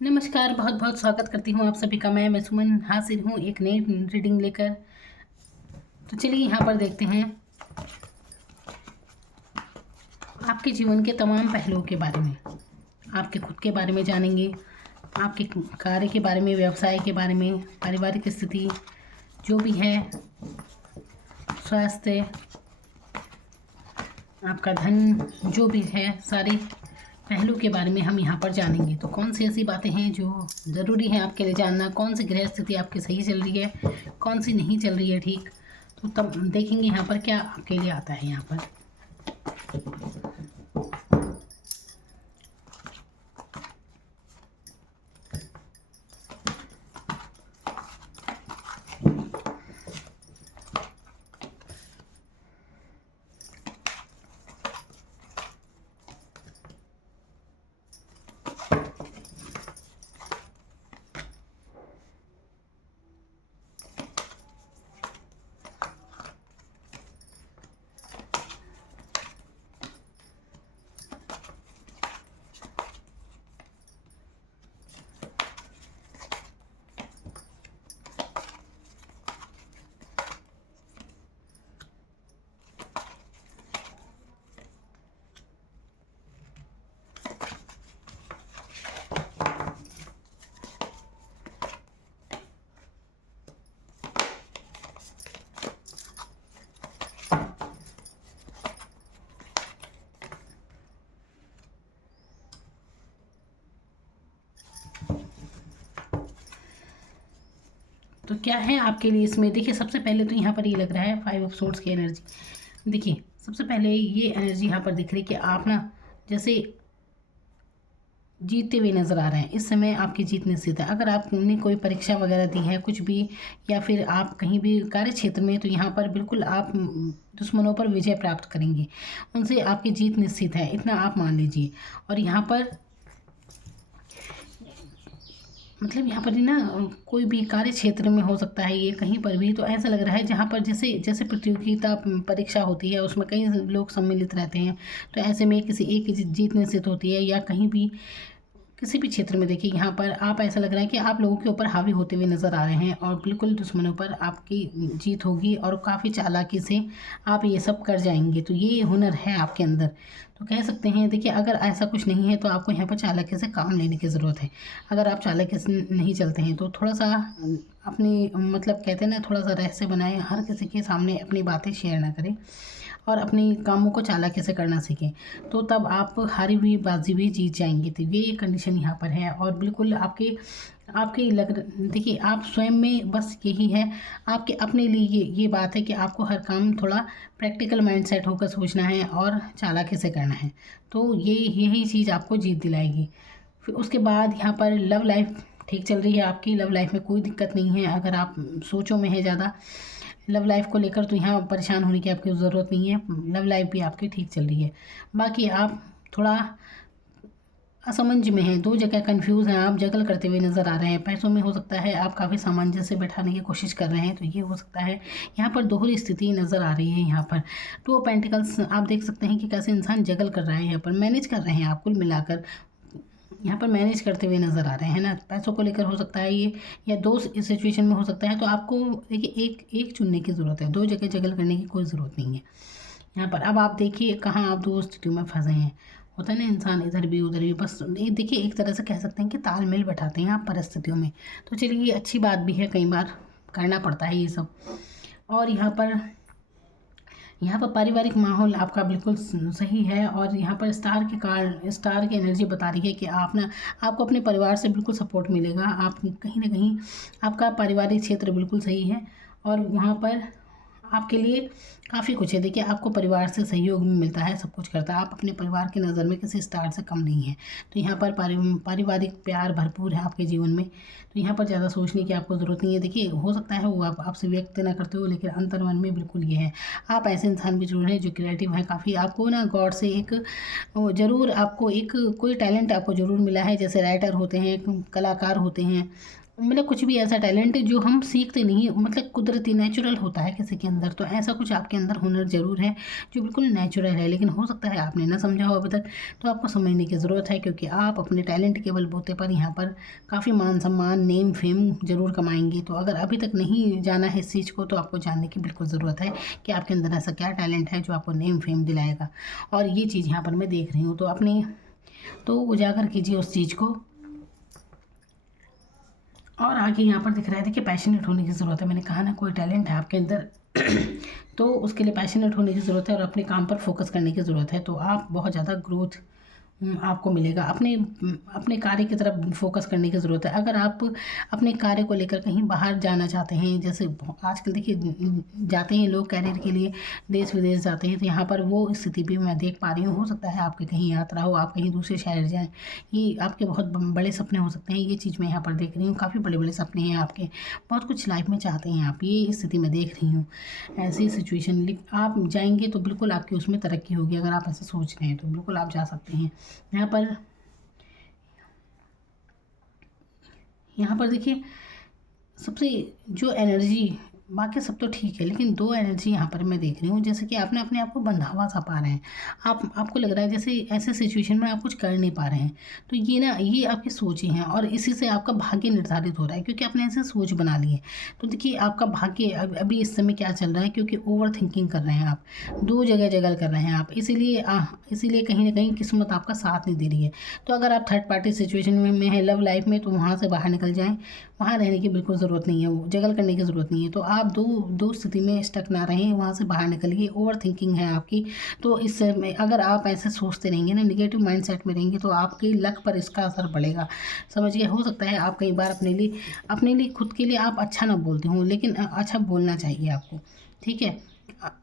नमस्कार, बहुत बहुत स्वागत करती हूँ आप सभी का। मैं सुमन हाजिर हूँ एक नई रीडिंग लेकर। तो चलिए यहाँ पर देखते हैं आपके जीवन के तमाम पहलुओं के बारे में। आपके खुद के बारे में जानेंगे, आपके कार्य के बारे में, व्यवसाय के बारे में, पारिवारिक स्थिति जो भी है, स्वास्थ्य, आपका धन जो भी है, सारे पहलू के बारे में हम यहाँ पर जानेंगे। तो कौन सी ऐसी बातें हैं जो ज़रूरी है आपके लिए जानना, कौन सी गृह स्थिति आपकी सही चल रही है, कौन सी नहीं चल रही है ठीक। तो तब देखेंगे यहाँ पर क्या आपके लिए आता है यहाँ पर। तो क्या है आपके लिए इसमें, देखिए सबसे पहले तो यहाँ पर ये लग रहा है 5 ऑफ सोर्ड्स की एनर्जी। देखिए सबसे पहले ये एनर्जी यहाँ पर दिख रही है कि आप ना जैसे जीतते हुए नज़र आ रहे हैं। इस समय आपकी जीत निश्चित है। अगर आपने कोई परीक्षा वगैरह दी है कुछ भी, या फिर आप कहीं भी कार्य क्षेत्र में, तो यहाँ पर बिल्कुल आप दुश्मनों पर विजय प्राप्त करेंगे। उनसे आपकी जीत निश्चित है, इतना आप मान लीजिए। और यहाँ पर मतलब यहाँ पर ना कोई भी कार्य क्षेत्र में हो सकता है, ये कहीं पर भी। तो ऐसा लग रहा है जहाँ पर जैसे जैसे प्रतियोगिता परीक्षा होती है, उसमें कई लोग सम्मिलित रहते हैं। तो ऐसे में किसी एक की जीत निश्चित होती है, या कहीं भी किसी भी क्षेत्र में। देखिए यहाँ पर आप, ऐसा लग रहा है कि आप लोगों के ऊपर हावी होते हुए नज़र आ रहे हैं, और बिल्कुल दुश्मनों पर आपकी जीत होगी, और काफ़ी चालाकी से आप ये सब कर जाएंगे। तो ये हुनर है आपके अंदर, तो कह सकते हैं। देखिए अगर ऐसा कुछ नहीं है तो आपको यहाँ पर चालाकी से काम लेने की ज़रूरत है। अगर आप चालाकी से नहीं चलते हैं तो थोड़ा सा अपनी, मतलब कहते हैं ना, थोड़ा सा रहस्य बनाएं, हर किसी के सामने अपनी बातें शेयर ना करें, और अपनी कामों को चालाकी से करना सीखें। तो तब आप हारी हुई बाजी भी जीत जाएंगे। तो ये कंडीशन यहाँ पर है, और बिल्कुल आपके आपके लग, देखिए आप स्वयं में बस यही है, आपके अपने लिए ये बात है कि आपको हर काम थोड़ा प्रैक्टिकल माइंडसेट होकर सोचना है और चालाकी से करना है। तो यही चीज़ आपको जीत दिलाएगी। फिर उसके बाद यहाँ पर लव लाइफ ठीक चल रही है आपकी। लव लाइफ में कोई दिक्कत नहीं है। अगर आप सोचों में है ज़्यादा लव लाइफ को लेकर, तो यहाँ परेशान होने की आपकी ज़रूरत नहीं है। लव लाइफ भी आपकी ठीक चल रही है। बाकी आप थोड़ा असमंज में हैं, दो जगह कंफ्यूज हैं, आप जगल करते हुए नज़र आ रहे हैं। पैसों में हो सकता है आप काफ़ी सामंजस्य बैठाने की कोशिश कर रहे हैं, तो ये हो सकता है। यहाँ पर दोहरी स्थिति नज़र आ रही है। यहाँ पर 2 पेंटिकल्स आप देख सकते हैं कि कैसे इंसान जगल कर रहा है, यहाँ पर मैनेज कर रहे हैं आप कुल मिलाकर। यहाँ पर मैनेज करते हुए नज़र आ रहे हैं ना। पैसों को लेकर हो सकता है ये, या दो सिचुएशन में हो सकता है। तो आपको देखिए एक एक चुनने की ज़रूरत है, दो जगह जगल करने की कोई ज़रूरत नहीं है यहाँ पर। अब आप देखिए कहाँ आप दो स्थितियों में फंसे हैं। होता है ना, इंसान इधर भी उधर भी, बस देखिए एक तरह से कह सकते हैं कि तालमेल बैठाते हैं आप परिस्थितियों में। तो चलिए ये अच्छी बात भी है, कई बार करना पड़ता है ये सब। और यहाँ पर पारिवारिक माहौल आपका बिल्कुल सही है। और यहाँ पर स्टार की एनर्जी बता रही है कि आप ना, आपको अपने परिवार से बिल्कुल सपोर्ट मिलेगा। आप कहीं ना कहीं, आपका पारिवारिक क्षेत्र बिल्कुल सही है, और वहाँ पर आपके लिए काफ़ी कुछ है। देखिए आपको परिवार से सहयोग भी मिलता है, सब कुछ करता है। आप अपने परिवार की नज़र में किसी स्टार से कम नहीं है। तो यहाँ पर पारिवारिक प्यार भरपूर है आपके जीवन में। तो यहाँ पर ज़्यादा सोचने की आपको ज़रूरत नहीं है। देखिए हो सकता है वो आपसे व्यक्त ना करते हो, लेकिन अंतर्मन में बिल्कुल ये है। आप ऐसे इंसान भी जरूर हैं जो क्रिएटिव है काफ़ी। आपको ना गॉड से एक ज़रूर, आपको एक कोई टैलेंट आपको ज़रूर मिला है। जैसे राइटर होते हैं, कलाकार होते हैं, मतलब कुछ भी ऐसा टैलेंट जो हम सीखते नहीं, मतलब कुदरती नेचुरल होता है किसी के अंदर, तो ऐसा कुछ आपके अंदर हुनर ज़रूर है जो बिल्कुल नेचुरल है, लेकिन हो सकता है आपने ना समझा हो अभी तक। तो आपको समझने की ज़रूरत है, क्योंकि आप अपने टैलेंट के बलबूते पर यहाँ पर काफ़ी मान सम्मान, नेम फेम ज़रूर कमाएंगी। तो अगर अभी तक नहीं जाना है इस चीज़ को, तो आपको जानने की बिल्कुल ज़रूरत है कि आपके अंदर ऐसा क्या टैलेंट है जो आपको नेम फेम दिलाएगा। और ये चीज़ यहाँ पर मैं देख रही हूँ, तो अपने तो उजागर कीजिए उस चीज़ को। और आगे यहाँ पर दिख रहा है, देखिए पैशनेट होने की ज़रूरत है। मैंने कहा ना, कोई टैलेंट है आपके अंदर तो उसके लिए पैशनेट होने की ज़रूरत है और अपने काम पर फोकस करने की ज़रूरत है। तो आप बहुत ज़्यादा ग्रोथ आपको मिलेगा। अपने अपने कार्य की तरफ फोकस करने की ज़रूरत है। अगर आप अपने कार्य को लेकर कहीं बाहर जाना चाहते हैं, जैसे आजकल देखिए जाते हैं लोग कैरियर के लिए, देश विदेश जाते हैं, तो यहाँ पर वो स्थिति भी मैं देख पा रही हूँ। हो सकता है आपकी कहीं यात्रा हो, आप कहीं दूसरे शहर जाएँ, ये आपके बहुत बड़े सपने हो सकते हैं। ये चीज़ मैं यहाँ पर देख रही हूँ, काफ़ी बड़े बड़े सपने हैं आपके, बहुत कुछ लाइफ में चाहते हैं आप, ये स्थिति मैं देख रही हूँ। ऐसी सिचुएशन आप जाएंगे तो बिल्कुल आपकी उसमें तरक्की होगी। अगर आप ऐसा सोच रहे हैं तो बिल्कुल आप जा सकते हैं। यहाँ पर देखिए, सबसे जो एनर्जी, बाकी सब तो ठीक है, लेकिन दो एनर्जी यहाँ पर मैं देख रही हूँ, जैसे कि आपने अपने आप को बंधा हुआ सा पा रहे हैं। आपको लग रहा है जैसे ऐसे सिचुएशन में आप कुछ कर नहीं पा रहे हैं। तो ये ना, ये आपकी सोच ही है और इसी से आपका भाग्य निर्धारित हो रहा है, क्योंकि आपने ऐसे सोच बना ली है। तो देखिए आपका भाग्य अभी इस समय क्या चल रहा है, क्योंकि ओवर थिंकिंग कर रहे हैं आप, दो जगह जगल कर रहे हैं आप, इसीलिए कहीं ना कहीं किस्मत आपका साथ नहीं दे रही है। तो अगर आप थर्ड पार्टी सिचुएशन में है लव लाइफ में, तो वहाँ से बाहर निकल जाएं। वहाँ रहने की बिल्कुल ज़रूरत नहीं है, वो जगल करने की ज़रूरत नहीं है। तो आप दो दो स्थिति में स्टक ना रहें, वहाँ से बाहर निकलिए। ओवर थिंकिंग है आपकी, तो इससे अगर आप ऐसे सोचते रहेंगे ना, नेगेटिव माइंडसेट में रहेंगे, तो आपकी लक पर इसका असर पड़ेगा। समझिए, हो सकता है आप कई बार अपने लिए खुद के लिए आप अच्छा ना बोलते हों, लेकिन अच्छा बोलना चाहिए आपको, ठीक है।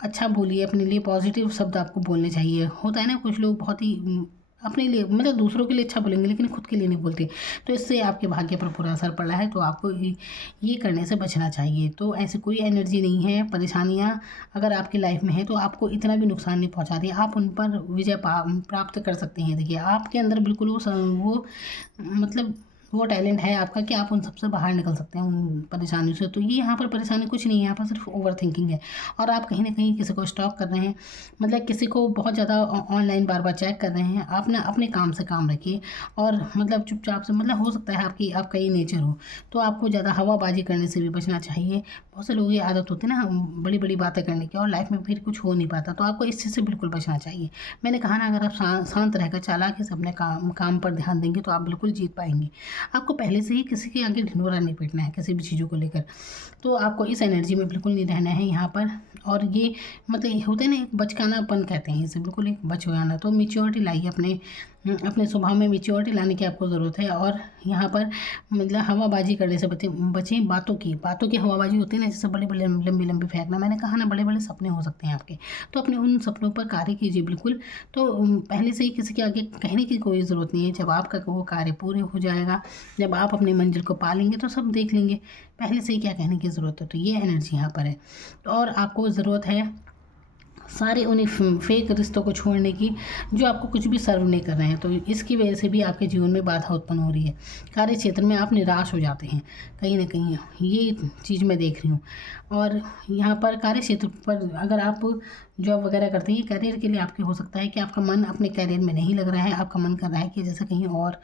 अच्छा बोलिए अपने लिए, पॉजिटिव शब्द आपको बोलने चाहिए। होता है ना, कुछ लोग बहुत ही अपने लिए, मतलब दूसरों के लिए अच्छा बोलेंगे लेकिन खुद के लिए नहीं बोलते, तो इससे आपके भाग्य पर बुरा असर पड़ा है। तो आपको ये करने से बचना चाहिए। तो ऐसी कोई एनर्जी नहीं है, परेशानियाँ अगर आपकी लाइफ में है तो आपको इतना भी नुकसान नहीं पहुंचा रही, आप उन पर विजय प्राप्त कर सकते हैं। देखिए आपके अंदर बिल्कुल वो मतलब वो टैलेंट है आपका कि आप उन सबसे बाहर निकल सकते हैं, उन परेशानियों से। तो ये यहाँ पर परेशानी कुछ नहीं है, यहाँ पर सिर्फ ओवर थिंकिंग है। और आप कहीं ना कहीं किसी को स्टॉक कर रहे हैं, मतलब किसी को बहुत ज़्यादा ऑनलाइन बार बार चेक कर रहे हैं। आप ना अपने काम से काम रखिए और मतलब चुपचाप से, मतलब हो सकता है आपका ये नेचर हो, तो आपको ज़्यादा हवाबाजी करने से भी बचना चाहिए। बहुत से लोगों की आदत होती है ना बड़ी बड़ी बातें करने की, और लाइफ में फिर कुछ हो नहीं पाता, तो आपको इस चीज़ से बिल्कुल बचना चाहिए। मैंने कहा ना, अगर आप शांत रहकर चालाकी से अपने काम पर ध्यान देंगे तो आप बिल्कुल जीत पाएंगे। आपको पहले से ही किसी के आगे ढिंढोरा नहीं पीटना है किसी भी चीज़ों को लेकर। तो आपको इस एनर्जी में बिल्कुल नहीं रहना है यहाँ पर। और ये मतलब होते हैं ना, एक बचकानापन कहते हैं इसे, बिल्कुल एक बचकाना। तो मेच्योरिटी लाइए अपने स्वभाव में, मेच्योरिटी लाने की आपको ज़रूरत है। और यहाँ पर मतलब हवाबाजी करने से बचें। बातों की हवाबाजी होती है ना, जैसे बड़े बड़े लंबी लंबी फेंकना। मैंने कहा ना, बड़े बड़े सपने हो सकते हैं आपके, तो अपने उन सपनों पर कार्य कीजिए बिल्कुल। तो पहले से ही किसी के आगे कहने की कोई ज़रूरत नहीं है। जब आपका वो कार्य पूरे हो जाएगा, जब आप अपनी मंजिल को पा लेंगे, तो सब देख लेंगे। पहले से ही क्या कहने की ज़रूरत है। तो ये एनर्जी यहाँ पर है। और आपको ज़रूरत है सारे उन्हीं फेक रिश्तों को छोड़ने की जो आपको कुछ भी सर्व नहीं कर रहे हैं। तो इसकी वजह से भी आपके जीवन में बाधा उत्पन्न हो रही है। कार्य क्षेत्र में आप निराश हो जाते हैं कहीं ना कहीं, ये चीज़ मैं देख रही हूँ। और यहाँ पर कार्य क्षेत्र पर अगर आप जॉब वगैरह करते हैं, करियर के लिए आपके हो सकता है कि आपका मन अपने करियर में नहीं लग रहा है, आपका मन कर रहा है कि जैसे कहीं और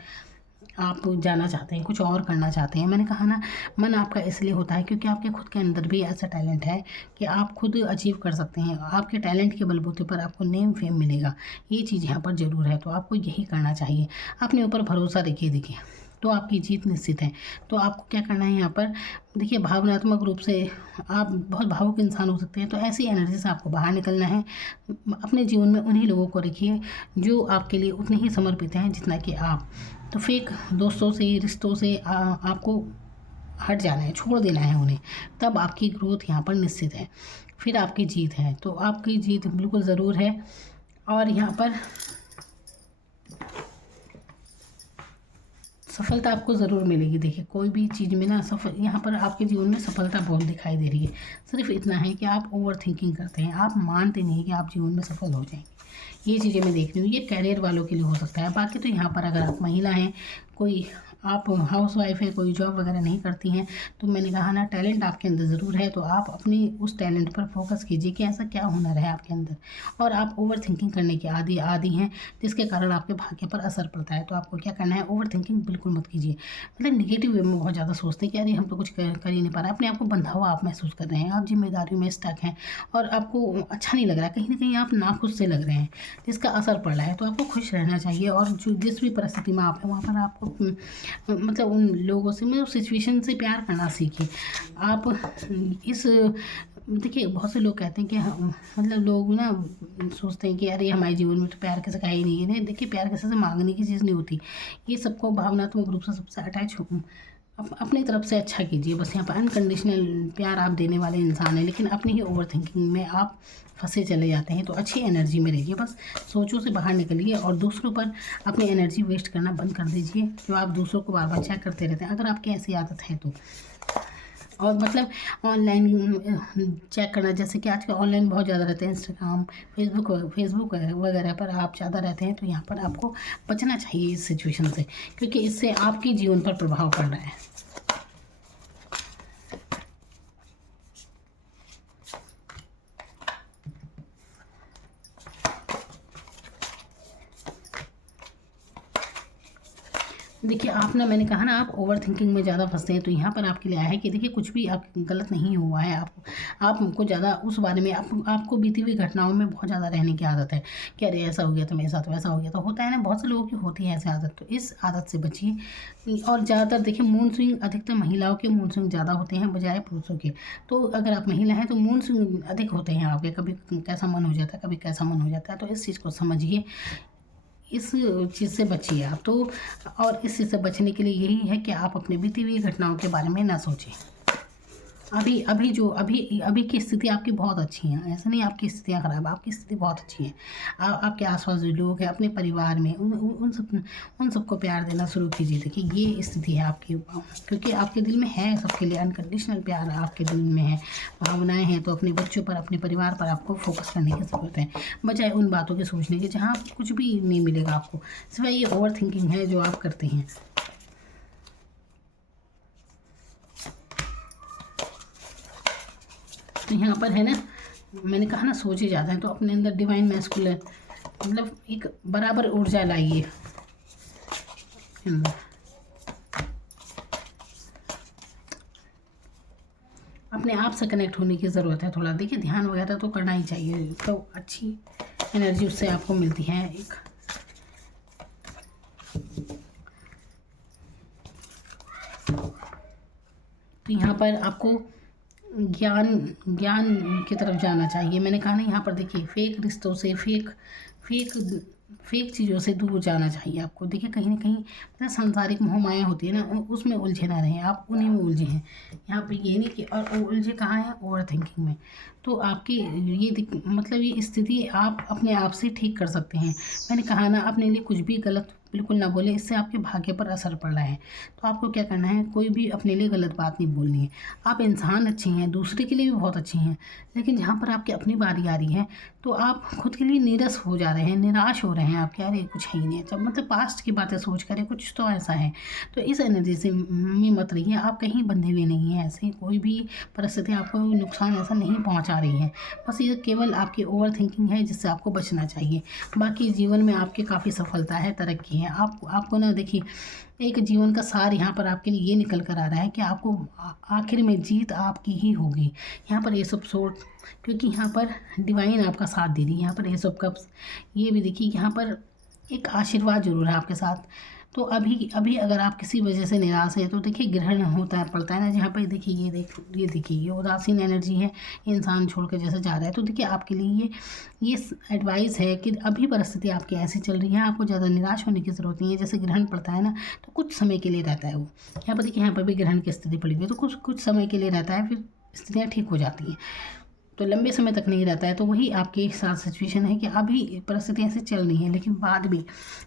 आप जाना चाहते हैं, कुछ और करना चाहते हैं। मैंने कहा ना, मन आपका इसलिए होता है क्योंकि आपके खुद के अंदर भी ऐसा टैलेंट है कि आप खुद अचीव कर सकते हैं। आपके टैलेंट के बलबूते पर आपको नेम फेम मिलेगा, ये चीज़ यहाँ पर ज़रूर है। तो आपको यही करना चाहिए, अपने ऊपर भरोसा रखिए। देखिए, तो आपकी जीत निश्चित है। तो आपको क्या करना है यहाँ पर, देखिए भावनात्मक रूप से आप बहुत भावुक इंसान हो सकते हैं, तो ऐसी एनर्जी से आपको बाहर निकलना है। अपने जीवन में उन्हीं लोगों को रखिए जो आपके लिए उतने ही समर्पित हैं जितना कि आप। तो फेक दोस्तों से, रिश्तों से आपको हट जाना है, छोड़ देना है उन्हें, तब आपकी ग्रोथ यहाँ पर निश्चित है, फिर आपकी जीत है। तो आपकी जीत बिल्कुल ज़रूर है। और यहाँ पर सफलता आपको ज़रूर मिलेगी। देखिए कोई भी चीज़ में ना यहाँ पर आपके जीवन में सफलता बहुत दिखाई दे रही है। सिर्फ इतना है कि आप ओवर थिंकिंग करते हैं, आप मानते नहीं कि आप जीवन में सफल हो जाएंगे। ये चीज़ें मैं देख रही हूँ, ये कैरियर वालों के लिए हो सकता है। बाकी तो यहाँ पर अगर आप महिला हैं, कोई आप हाउस वाइफ है, कोई जॉब वगैरह नहीं करती हैं, तो मैंने कहा ना टैलेंट आपके अंदर ज़रूर है, तो आप अपनी उस टैलेंट पर फोकस कीजिए कि ऐसा क्या हुनर है आपके अंदर। और आप ओवर थिंकिंग करने के आदी हैं, जिसके कारण आपके भाग्य पर असर पड़ता है। तो आपको क्या करना है, ओवर थिंकिंग बिल्कुल मत कीजिए। मतलब निगेटिव वे में बहुत ज़्यादा सोचते हैं कि अरे हम तो कुछ कर ही नहीं पा रहे, अपने आप को बंधा हुआ आप महसूस कर रहे हैं, आप जिम्मेदारियों में स्टक हैं और आपको अच्छा नहीं लग रहा है, कहीं ना कहीं आप नाखुश से लग रहे हैं, जिसका असर पड़ रहा है। तो आपको खुश रहना चाहिए और जो जिस भी परिस्थिति में आप हैं वहाँ पर आपको मतलब उन लोगों से, मतलब सिचुएशन से प्यार करना सीखिए। आप इस देखिए बहुत से लोग कहते हैं कि मतलब लोग ना सोचते हैं कि अरे हमारे जीवन में तो प्यार किसी का ही नहीं है। नहीं, देखिए प्यार किसी से मांगने की चीज़ नहीं होती, ये सबको भावनात्मक रूप से सबसे अटैच हो अपनी तरफ से अच्छा कीजिए। बस यहाँ पर अनकंडीशनल प्यार आप देने वाले इंसान हैं, लेकिन अपनी ही ओवर थिंकिंग में आप फंसे चले जाते हैं। तो अच्छी एनर्जी में रहिए, बस सोचों से बाहर निकलिए और दूसरों पर अपनी एनर्जी वेस्ट करना बंद कर दीजिए, जो आप दूसरों को बार बार चेक करते रहते हैं, अगर आपकी ऐसी आदत है तो। और मतलब ऑनलाइन चेक करना, जैसे कि आजकल ऑनलाइन बहुत ज़्यादा रहते हैं, इंस्टाग्राम, फेसबुक वगैरह पर आप ज़्यादा रहते हैं, तो यहाँ पर आपको बचना चाहिए इस सिचुएशन से, क्योंकि इससे आपके जीवन पर प्रभाव पड़ रहा है। देखिए आप ना, मैंने कहा ना आप ओवर थिंकिंग में ज़्यादा फंसते हैं, तो यहाँ पर आपके लिए आया है कि देखिए कुछ भी आप गलत नहीं हुआ है, आपको ज़्यादा उस बारे में आपको बीती हुई घटनाओं में बहुत ज़्यादा रहने की आदत है कि अरे ऐसा हो गया तो मेरे साथ, वैसा हो गया तो होता है ना, बहुत से लोगों की होती है ऐसी आदत। तो इस आदत से बचिए। और ज़्यादातर देखिए मूड स्विंग अधिकतर महिलाओं के मूड स्विंग ज़्यादा होते हैं बजाय पुरुषों के। तो अगर आप महिला हैं तो मूड स्विंग अधिक होते हैं आपके, कभी कैसा मन हो जाता है, कभी कैसा मन हो जाता है। तो इस चीज़ को समझिए, इस चीज़ से बचिए आप तो। और इस चीज़ से बचने के लिए यही है कि आप अपनी बीती हुई घटनाओं के बारे में ना सोचें। अभी की स्थिति आपकी बहुत अच्छी है, ऐसा नहीं आपकी स्थितियाँ ख़राब, आपकी स्थिति बहुत अच्छी है। आपके आसपास जो लोग हैं अपने परिवार में उन सबको प्यार देना शुरू कीजिए। देखिए ये स्थिति है आपकी, क्योंकि आपके दिल में है सबके लिए अनकंडीशनल प्यार आपके दिल में है, भावनाएं हैं। तो अपने बच्चों पर, अपने परिवार पर आपको फोकस करने की ज़रूरत है, बजाय उन बातों की सोचने की जहाँ कुछ भी नहीं मिलेगा आपको, सिवाय ये ओवर थिंकिंग है जो आप करते हैं। तो यहाँ पर है ना, मैंने कहा ना सोचे ज़्यादा है, तो अपने अंदर डिवाइन मैस्कुलिन मतलब एक बराबर ऊर्जा लाइए अंदर। अपने आप से कनेक्ट होने की ज़रूरत है थोड़ा। देखिए ध्यान वगैरह तो करना ही चाहिए, तो अच्छी एनर्जी उससे आपको मिलती है एक। तो यहाँ पर आपको ज्ञान की तरफ जाना चाहिए। मैंने कहा ना यहाँ पर देखिए फेक रिश्तों से, फेक चीज़ों से दूर जाना चाहिए आपको। देखिए कहीं ना कहीं मतलब सांसारिक मोहमाया होती है ना, उसमें उलझे ना रहें, आप उन्हीं में उलझे हैं। यहाँ पे ये नहीं कि और उलझे कहाँ हैं, ओवर थिंकिंग में। तो आपकी ये मतलब ये स्थिति आप अपने आप से ठीक कर सकते हैं। मैंने कहा ना अपने लिए कुछ भी गलत बिल्कुल ना बोले, इससे आपके भाग्य पर असर पड़ रहा है। तो आपको क्या करना है, कोई भी अपने लिए गलत बात नहीं बोलनी है। आप इंसान अच्छी हैं, दूसरे के लिए भी बहुत अच्छी हैं, लेकिन जहाँ पर आपकी अपनी बारी आ रही है तो आप खुद के लिए नीरस हो जा रहे हैं, निराश हो रहे हैं। आप क्या अरे कुछ है ही नहीं, जब मतलब पास्ट की बातें सोच कर कुछ तो ऐसा है। तो इस एनर्जी से में मत रहिए, आप कहीं बंधे हुए नहीं हैं। ऐसे कोई भी परिस्थिति आपको नुकसान ऐसा नहीं पहुँचा रही है, बस ये केवल आपकी ओवर थिंकिंग है जिससे आपको बचना चाहिए। बाकी जीवन में आपकी काफ़ी सफलता है, तरक्की है। आपको ना देखिए एक जीवन का सार यहाँ पर आपके लिए ये निकल कर आ रहा है कि आपको आखिर में जीत आपकी ही होगी। यहाँ पर ये सब सोच, क्योंकि यहाँ पर डिवाइन आपका साथ दे रही है। यहाँ पर ये सब कब ये भी देखिए, यहाँ पर एक आशीर्वाद जरूर है आपके साथ। तो अभी अगर आप किसी वजह से निराश हैं तो देखिए ग्रहण होता है, पड़ता है ना, जहाँ पर देखिए ये देखिए ये उदासीन एनर्जी है, इंसान छोड़ के जैसे जा रहा है। तो देखिए आपके लिए ये एडवाइस है कि अभी परिस्थिति आपकी ऐसी चल रही है, आपको ज़्यादा निराश होने की ज़रूरत नहीं है। जैसे ग्रहण पड़ता है ना, तो कुछ समय के लिए रहता है वो। यहाँ पर देखिए यहाँ पर भी ग्रहण की स्थिति पड़ी हुई है, तो कुछ समय के लिए रहता है, फिर स्थितियाँ ठीक हो जाती हैं। तो लंबे समय तक नहीं रहता है। तो वही आपके साथ सिचुएशन है कि अभी परिस्थितियाँ ऐसे चल रही हैं, लेकिन बाद में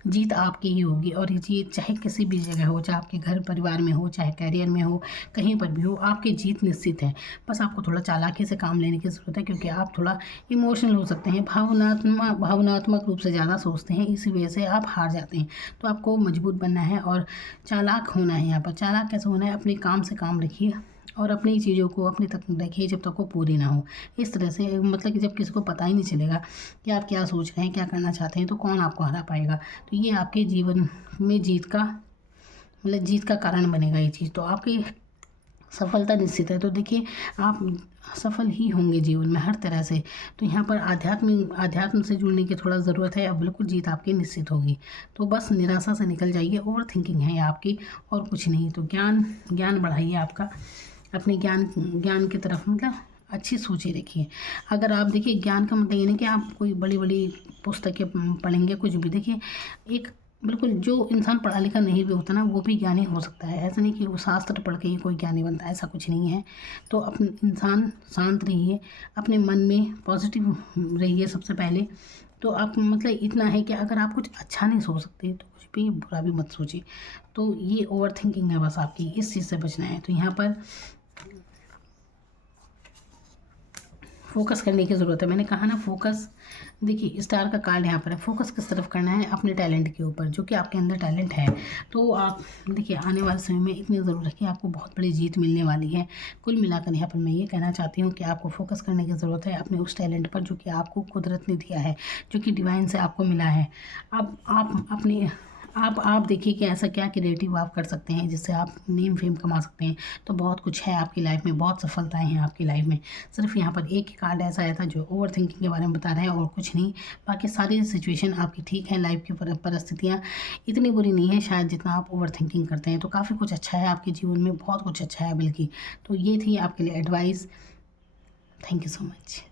जीत आपकी ही होगी। और ये जीत चाहे किसी भी जगह हो, चाहे आपके घर परिवार में हो, चाहे करियर में हो, कहीं पर भी हो, आपकी जीत निश्चित है। बस आपको थोड़ा चालाकी से काम लेने की ज़रूरत है, क्योंकि आप थोड़ा इमोशनल हो सकते हैं, भावनात्मक रूप से ज़्यादा सोचते हैं, इसी वजह से आप हार जाते हैं। तो आपको मजबूत बनना है और चालाक होना है। यहाँ पर चालाक कैसे होना है, अपने काम से काम रखिए और अपनी चीज़ों को अपने तक रखिए जब तक वो पूरी ना हो। इस तरह से मतलब कि जब किसी को पता ही नहीं चलेगा कि आप क्या सोच रहे हैं, क्या करना चाहते हैं, तो कौन आपको हरा पाएगा। तो ये आपके जीवन में जीत का कारण बनेगा ये चीज़। तो आपकी सफलता निश्चित है। तो देखिए, आप सफल ही होंगे जीवन में हर तरह से। तो यहाँ पर आध्यात्म से जुड़ने की थोड़ा ज़रूरत है। अब बिल्कुल जीत आपकी निश्चित होगी। तो बस निराशा से निकल जाइए। ओवर थिंकिंग है आपकी और कुछ नहीं। तो ज्ञान बढ़ाइए आपका, अपने ज्ञान की तरफ मतलब अच्छी सोचें रखिए। अगर आप देखिए, ज्ञान का मतलब ये नहीं कि आप कोई बड़ी बड़ी पुस्तकें पढ़ेंगे, कुछ भी। देखिए, एक बिल्कुल जो इंसान पढ़ा लिखा नहीं भी होता ना, वो भी ज्ञानी हो सकता है। ऐसा नहीं कि वो शास्त्र पढ़ के ही कोई ज्ञानी बनता है, ऐसा कुछ नहीं है। तो अपने इंसान शांत रहिए, अपने मन में पॉजिटिव रहिए सबसे पहले। तो आप मतलब इतना है कि अगर आप कुछ अच्छा नहीं सोच सकते तो कुछ भी बुरा भी मत सोचिए। तो ये ओवर थिंकिंग है बस आपकी, इस चीज़ से बचना है। तो यहाँ पर फोकस करने की ज़रूरत है। मैंने कहा ना, फोकस। देखिए, स्टार का कार्ड यहाँ पर है। फोकस किस तरफ करना है, अपने टैलेंट के ऊपर, जो कि आपके अंदर टैलेंट है। तो आप देखिए, आने वाले समय में इतनी ज़रूर है कि आपको बहुत बड़ी जीत मिलने वाली है। कुल मिलाकर यहाँ पर मैं ये कहना चाहती हूँ कि आपको फोकस करने की ज़रूरत है अपने उस टैलेंट पर, जो कि आपको कुदरत ने दिया है, जो कि डिवाइन से आपको मिला है। अब आप अपने आप देखिए कि ऐसा क्या क्रिएटिव आप कर सकते हैं जिससे आप नेम फेम कमा सकते हैं। तो बहुत कुछ है आपकी लाइफ में, बहुत सफलताएं हैं आपकी लाइफ में। सिर्फ यहाँ पर एक ही कार्ड ऐसा आया था जो ओवर थिंकिंग के बारे में बता रहे हैं और कुछ नहीं। बाकी सारी सिचुएशन आपकी ठीक है, लाइफ की परिस्थितियाँ इतनी बुरी नहीं है शायद जितना आप ओवर थिंकिंग करते हैं। तो काफ़ी कुछ अच्छा है आपके जीवन में, बहुत कुछ अच्छा है बल्कि। तो ये थी आपके लिए advice. Thank you so much.